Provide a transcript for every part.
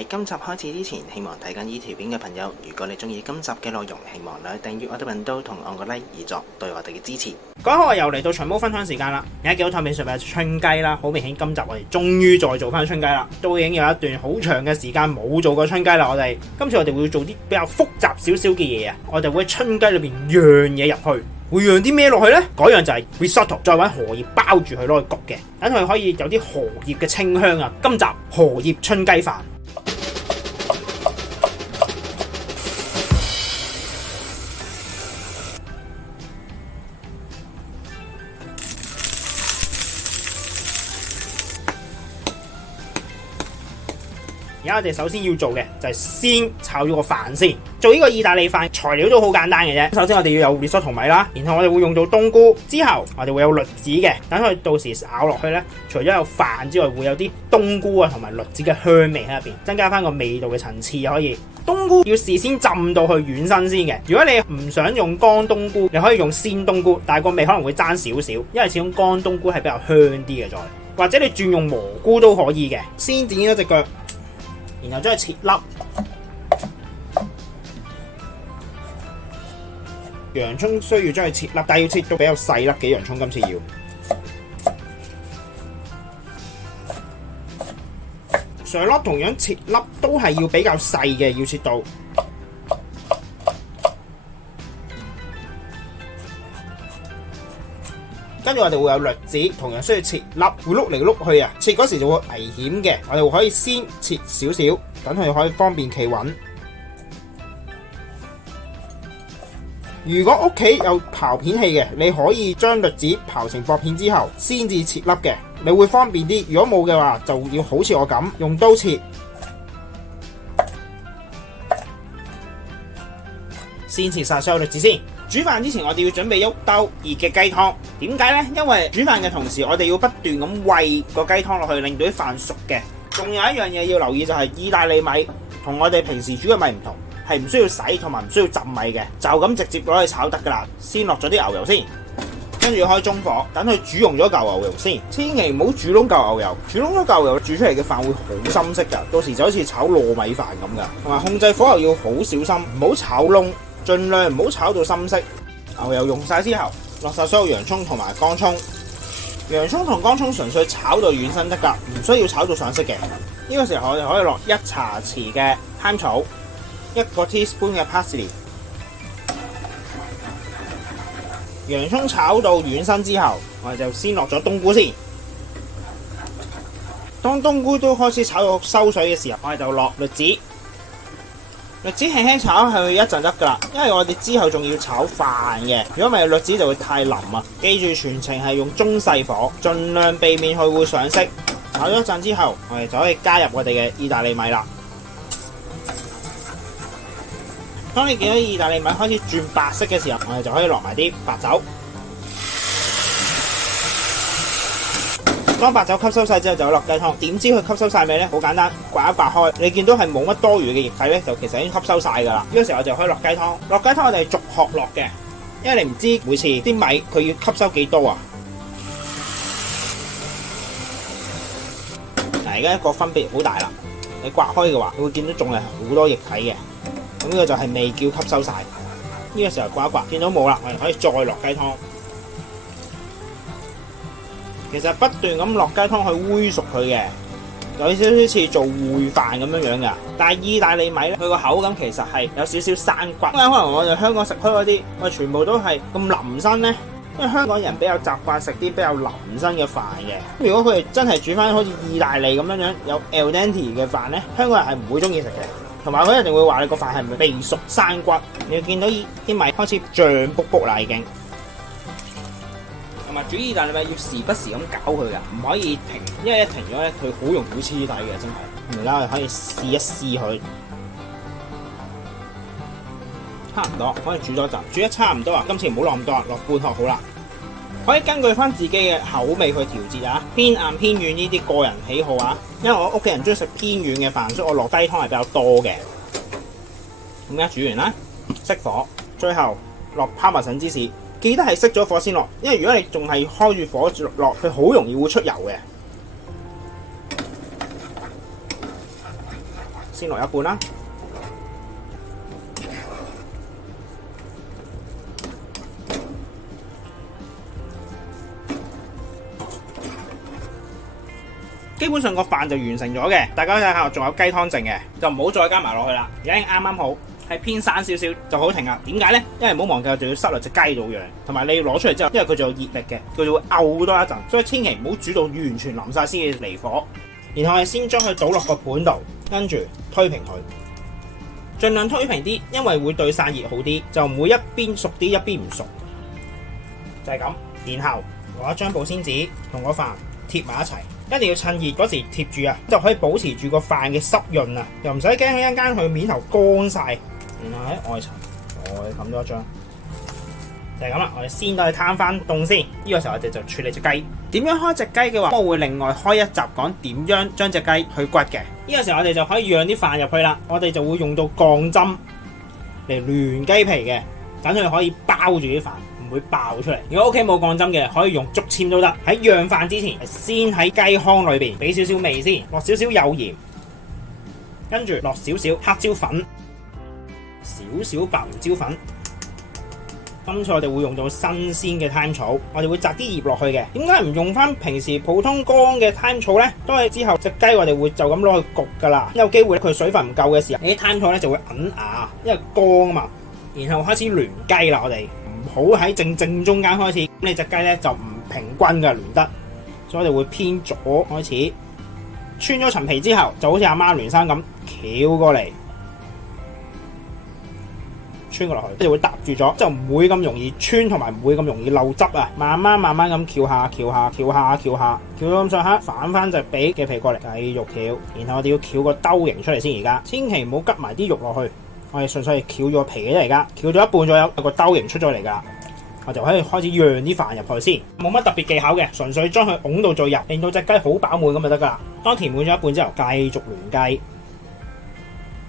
喺今集開始之前，希望睇緊呢條片嘅朋友，如果你中意今集嘅內容，希望你訂閱我哋頻道同按個 like 以作對我哋嘅支持。講好，又嚟到長毛分享時間啦！而家見到台面上面有春雞啦，好明顯今集我哋終於再做翻春雞啦，都已經有一段好長嘅時間冇做過春雞啦。我哋今次我哋會做啲比較複雜少少嘅嘢啊！我哋會喺春雞裏邊釀嘢入去。會釀啲咩落去呢？嗰樣就係 risotto， 再揾荷葉包住佢攞去焗嘅，等佢可以有啲荷葉嘅清香啊！今集荷葉春雞飯。而家我哋首先要做嘅就係先炒咗個飯先。做呢個意大利飯材料都好簡單嘅啫。首先我哋要有 risotto 米啦，然後我哋會用到冬菇，之後我哋會有栗子嘅。等佢到時咬落去呢，除咗有飯之外，會有啲冬菇啊同埋栗子嘅香味喺入邊，增加翻個味道嘅層次可以。冬菇要事先浸到去軟身先嘅。如果你唔想用乾冬菇，你可以用鮮冬菇，但係個味可能會爭少少，因為始終乾冬菇係比較香啲嘅。再或者你轉用蘑菇都可以嘅。先剪咗隻腳，然後將佢切粒。洋葱需要將佢切粒，但係要切到比較細粒嘅洋葱。今次要上粒同樣切粒都係要比較細嘅，要切到。跟住我哋會有栗子，同樣需要切粒，會碌嚟碌去啊！切嗰時就會危險嘅，我哋可以先切少少，等佢可以方便企穩。如果屋企有刨片器嘅，你可以將栗子刨成薄片之後，先至切粒嘅，你會方便啲。如果冇嘅話，就要好似我咁用刀切。先切晒所有栗子先。煮飯之前，我哋要準備一兜熱嘅雞湯。點解呢？因為煮飯嘅同時，我哋要不斷咁餵個雞湯落去，令到啲飯熟嘅。仲有一樣嘢要留意就係意大利米同我哋平時煮嘅米唔同。係唔需要洗同埋唔需要浸米嘅，就咁直接攞去炒得噶啦。先落咗啲牛油先，跟住開中火，等佢煮溶咗嚿牛油先。千祈唔好煮燶嚿牛油，煮燶咗嚿牛油煮出嚟嘅飯會好深色噶，到時就好似炒糯米飯咁噶。同埋控制火候要好小心，唔好炒燶，盡量唔好炒到深色。牛油溶晒之後，落晒所有洋葱同埋乾葱。洋葱同乾葱純粹炒到軟身得噶，唔需要炒到上色嘅。呢個時候我哋可以落1茶匙嘅香草。1個 teaspoon 嘅 parsley， 洋葱炒到軟身之後，我哋就先落咗冬菇先。當冬菇都開始炒到收水嘅時候，我哋就落栗子。栗子輕輕炒去一陣得噶啦，因為我哋之後仲要炒飯嘅。如果唔係栗子就會太腍啊。記住全程係用中細火，盡量避免佢會上色。炒咗一陣之後，我哋就可以加入我哋嘅意大利米啦。當你見到意大利米開始轉白色嘅時候，我哋就可以落埋啲白酒。當白酒吸收晒之後，就落雞湯。點知佢吸收晒未呢？好簡單，刮一刮開，你見到係冇乜多餘嘅液體呢，就其實已經吸收晒㗎啦。呢個時候我就可以落雞湯。落雞湯我哋係逐殼落嘅，因為你唔知每次啲米佢要吸收幾多啊。嗱，而家一個分別好大啦。你刮開嘅話，你會見到仲係好多液體嘅。咁呢個就係未叫吸收晒，呢個時候刮一刮，見到冇啦，我哋可以再落雞湯。其實不斷咁落雞湯去煨熟佢嘅，有少少似做燴飯咁樣樣噶。但係意大利米咧，佢個口感其實係有少少生骨。因為可能我哋香港食開嗰啲，我哋全部都係咁腍身咧。因為香港人比較習慣食啲比較腍身嘅飯嘅。如果佢哋真係煮翻好似意大利咁樣樣有 al dente 嘅飯咧，香港人係唔會中意食嘅。同埋佢一定會話你個飯係咪未熟生骨？你要見到啲米開始脹卜卜啦已經。同埋煮意大利米要時不時咁攪佢㗎，唔可以停，因為一停咗咧，佢好容易會黐底嘅，真係。而家我哋可以試一試佢，差唔多可以煮多陣，煮得差唔多啊。今次唔好落咁多啊，落半殼好啦。可以根據翻自己嘅口味去調節啊，偏硬偏軟呢啲個人喜好啊。因為我屋企人中意食偏軟嘅飯，所以我落雞湯係比較多嘅。咁而家煮完啦，熄火，最後落帕瑪森芝士，記得係熄咗火先落，因為如果你仲係開住火落，佢好容易會出油嘅。先落一半啦。基本上個飯就完成咗嘅，大家睇下仲有雞湯剩嘅，就唔好再加埋落去啦。而家已經啱啱好，係偏生少少就好停啦。點解呢？因為唔好忘記，仲要塞落隻雞度養，同埋你攞出嚟之後，因為佢仲有熱力嘅，佢就會漚多一陣，所以千祈唔好煮到完全淋晒先至離火。然後我哋先將佢倒落個盤度，跟住推平佢，盡量推平啲，因為會對散熱好啲，就唔會一邊熟啲一邊唔熟，就係咁。然後攞一張保鮮紙同個飯貼埋一齊。一定要趁熱嗰時貼住啊，就可以保持住個飯嘅濕潤啊，又唔使驚佢一陣間佢面頭乾晒。然後喺外層再冚多一張，就係咁啦。我哋先都係攤翻凍先。呢個時候我哋就處理隻雞。點樣開隻雞嘅話，我會另外開一集講點樣將隻雞去骨嘅。呢個時候我哋就可以釀啲飯入去啦。我哋就會用到鋼針嚟攣雞皮嘅，等佢可以包住啲飯，唔會爆出嚟。如果屋企冇鋼針嘅，可以用竹籤都得。喺釀飯之前，先喺雞湯裏邊俾少少味先，落少少幼鹽，跟住落少少黑椒粉，少少白胡椒粉。今次我哋會用到新鮮嘅貪草，我哋會摘啲葉落去嘅。點解唔用翻平時普通乾嘅貪草呢？都係之後隻雞我哋會就咁攞去焗噶啦。有機會佢水分唔夠嘅時候，你啲貪草咧就會揞牙，因為乾啊嘛。然後開始攣雞啦，我哋唔好喺正中間開始，咁你隻雞咧就唔平均嘅攣得，所以我哋會偏左開始。穿咗層皮之後，就好似阿媽攣生咁，翹過嚟，穿過落去，就會搭住咗，就唔會咁容易穿，同埋唔會咁容易漏汁啊！慢慢咁翹下，翹到咁上下，反翻隻髀嘅皮過嚟，繼續翹。然後我哋要翹個兜形出嚟先，而家千祈唔好拮埋啲肉落去。我哋純粹係翹咗皮嘅啫，而家翹咗一半左右，有個兜形出咗嚟㗎，我就可以開始釀啲飯入去先，冇乜特別技巧嘅，純粹將佢拱到最入，令到隻雞好飽滿咁就得㗎啦。當填滿咗一半之後，繼續攣雞，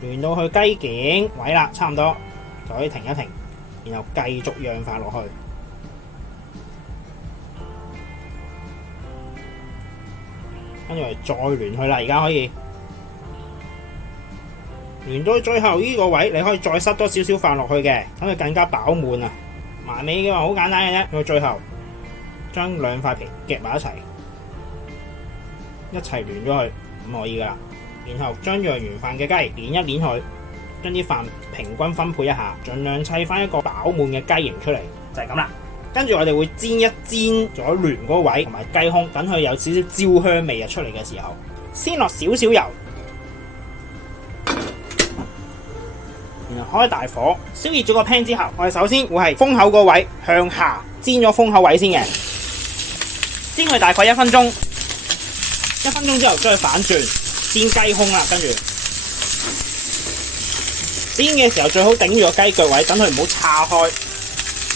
攣到去雞頸位啦，差唔多就可以停一停，然後繼續釀飯落去，跟住我哋再攣去啦，而家可以。連到最後呢個位，你可以再塞多少少飯落去嘅，等佢更加飽滿啊！埋尾嘅話好簡單嘅啫，到最後將兩塊皮夾埋一齊攣咗佢，咁可以噶啦。然後將釀完飯嘅雞捻一捻佢，將啲飯平均分配一下，盡量砌翻一個飽滿嘅雞形出嚟，就係咁啦。跟住我哋會煎一煎咗攣嗰個位同埋雞胸，等佢有少少焦香味出嚟嘅時候，先落少少油。然後開大火，燒熱咗個 pan 之後，我哋首先會係封口個位向下煎咗封口位先嘅，煎佢大概1分鐘，1分鐘之後將佢反轉煎雞胸啦。跟住煎嘅時候最好頂住個雞腳位，等佢唔好叉開。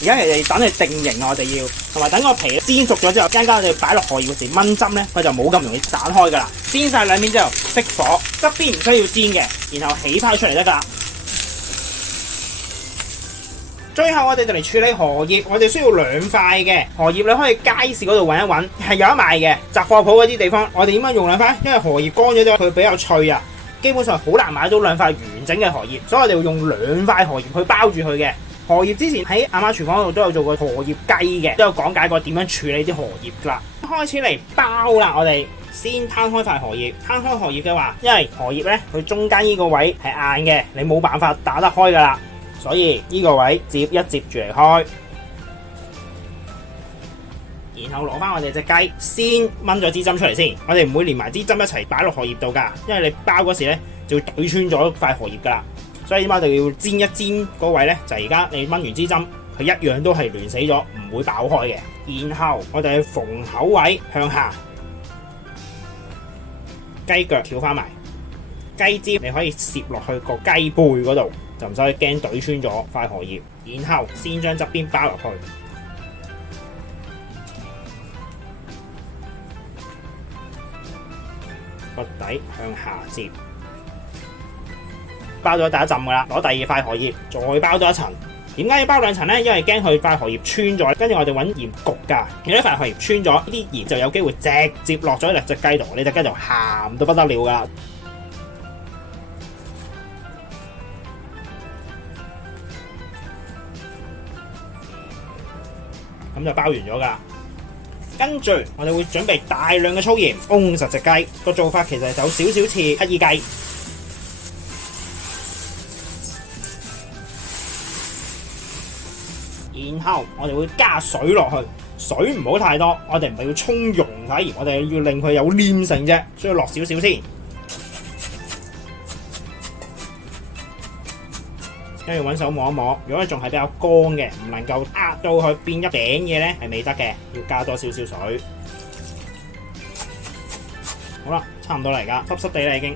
而家係等佢定型啊，我哋要同埋等個皮煎熟咗之後，間我哋擺落荷葉嗰時炆針咧，佢就冇咁容易散開噶啦。煎晒兩邊之後熄火，側邊唔需要煎嘅，然後起泡出嚟得噶啦。最後我哋就嚟處理荷葉，我哋需要2塊嘅荷葉，你可以街市嗰度揾一揾，係有得賣嘅。雜貨鋪嗰啲地方，我哋點解用2塊？因為荷葉乾咗之後佢比較脆啊，基本上好難買到2塊完整嘅荷葉，所以我哋會用2塊荷葉去包住佢嘅。荷葉之前喺阿媽廚房嗰度都有做過荷葉雞嘅，都有講解過點樣處理啲荷葉啦。開始嚟包啦，我哋先攤開塊荷葉，攤開荷葉嘅話，因為荷葉咧佢中間呢個位係硬嘅，你冇辦法打得開噶啦。所以呢個位接一接住嚟開，然後攞翻我哋隻雞，先掹咗支針出嚟先。我哋唔會連埋支針一齊擺落荷葉度噶，因為你包嗰時咧就會懟穿咗塊荷葉噶啦。所以點解我哋要煎一煎嗰位咧？就係而家你掹完支針，佢一樣都係亂死咗，唔會爆開嘅。然後我哋去縫口位向下，雞腳翹翻埋，雞尖你可以攝落去個雞背嗰度。就唔使驚懟穿咗塊荷葉，然後先將側邊包入去，個底向下接，包咗第一浸噶啦，攞第2塊荷葉再包多一層。點解要包2層呢？因為驚佢塊荷葉穿咗，跟住我哋揾鹽焗㗎。如果塊荷葉穿咗，呢啲鹽就有機會直接落咗喺隻雞度，你隻雞就鹹到不得了㗎。咁就包完咗㗎啦。跟住我哋會準備大量嘅粗鹽，烘實隻雞。個做法其實有少少似乞兒雞。然後我哋會加水落去，水唔好太多，我哋唔係要沖溶睇鹽，我哋要令佢有黏性啫，所以落少少先。跟住揾手摸一摸，如果佢仲係比較乾嘅，唔能夠壓到佢變一餅嘢咧，係未得嘅，要加多少少水。好啦，差唔多嚟㗎，濕濕地啦已經。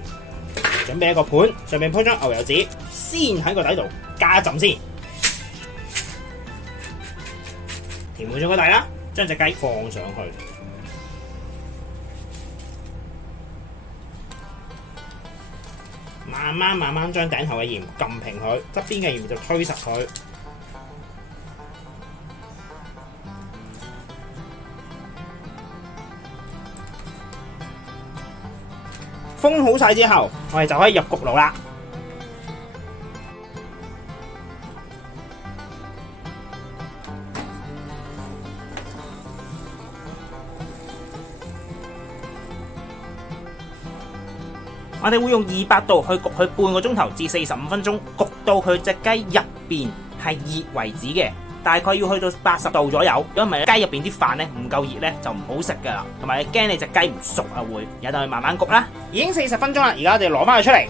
準備一個盤，上面鋪張牛油紙，先喺個底度加一浸先，填滿咗個底啦，將隻雞放上去。慢慢將頂頭嘅鹽撳平佢，側邊嘅鹽就推實佢。封好晒之後，我哋就可以入焗爐啦。我哋會用200度去焗佢半個鐘頭至45分鐘，焗到佢隻雞入邊係熱為止嘅，大概要去到80度左右。如果唔係雞入邊啲飯咧唔夠熱咧就唔好食噶啦，同埋驚你隻雞唔熟啊會。由得佢慢慢焗啦。已經40分鐘啦，而家我哋攞翻佢出嚟。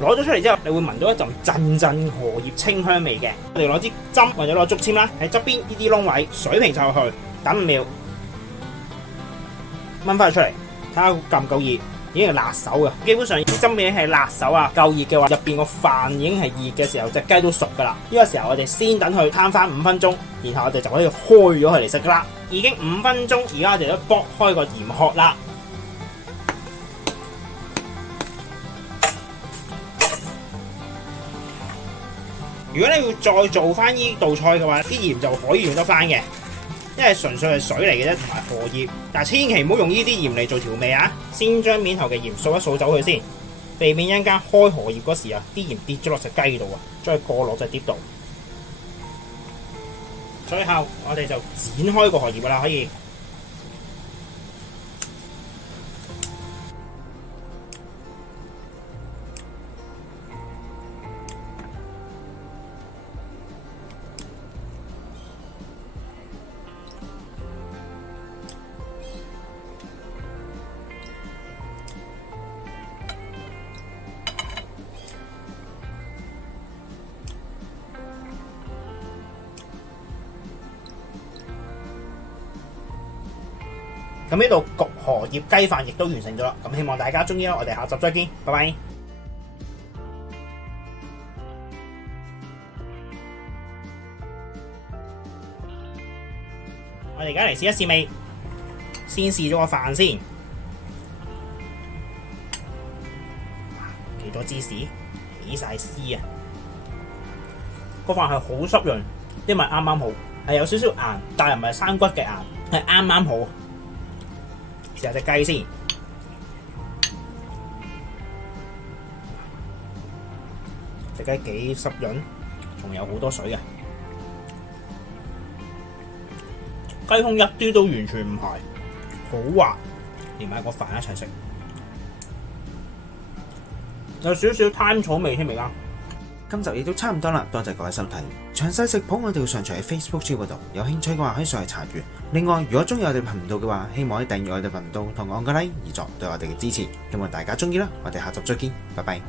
攞咗出嚟之後，你會聞到一陣陣陣荷葉清香味嘅。我哋攞支針或者攞竹籤啦，喺側邊呢啲窿位水平就去，等5秒，掹翻佢出嚟，睇下夠唔夠熱，已經係辣手嘅。基本上啲針已經係辣手啊，夠熱嘅話，入邊個飯已經係熱嘅時候，隻雞都熟噶啦。呢個時候我哋先等佢攤翻5分鐘，然後我哋就可以開咗佢嚟食噶啦。已經5分鐘，而家我哋都剝開個鹽殼啦。如果你要再做翻呢道菜嘅話，啲鹽就可以用得翻嘅，因為純粹係水嚟嘅啫，同埋荷葉。但係千祈唔好用呢啲鹽嚟做調味啊！先將面頭嘅鹽掃一掃走佢先，避免一陣間開荷葉嗰時啊，啲鹽跌咗落隻雞度啊，再過落隻碟度。最後我哋就剪開個荷葉噶啦，可以。咁呢度焗荷葉雞飯亦都完成咗啦，咁希望大家鍾意啦，我哋下集再見，拜拜。我哋而家嚟試一試味，先試咗個飯先，幾多芝士，起晒絲啊！個飯係好濕潤，啲米啱啱好，係有少少硬，但係唔係生骨嘅硬，係啱啱好。試下隻雞先，隻雞幾濕潤，仲有好多水嘅。雞胸一啲都完全唔係，好滑，連埋個飯一齊食，有少少貪草味添嚟㗎。今集亦都差唔多啦，多謝各位收睇。詳細食譜我哋會上傳喺 Facebook 專頁嗰度，有興趣嘅話可以上去查閱。另外，如果中意我哋頻道嘅話，希望可以訂閱我哋頻道同按個 like，以作對我哋嘅支持。希望大家中意啦，我哋下集再見，拜拜。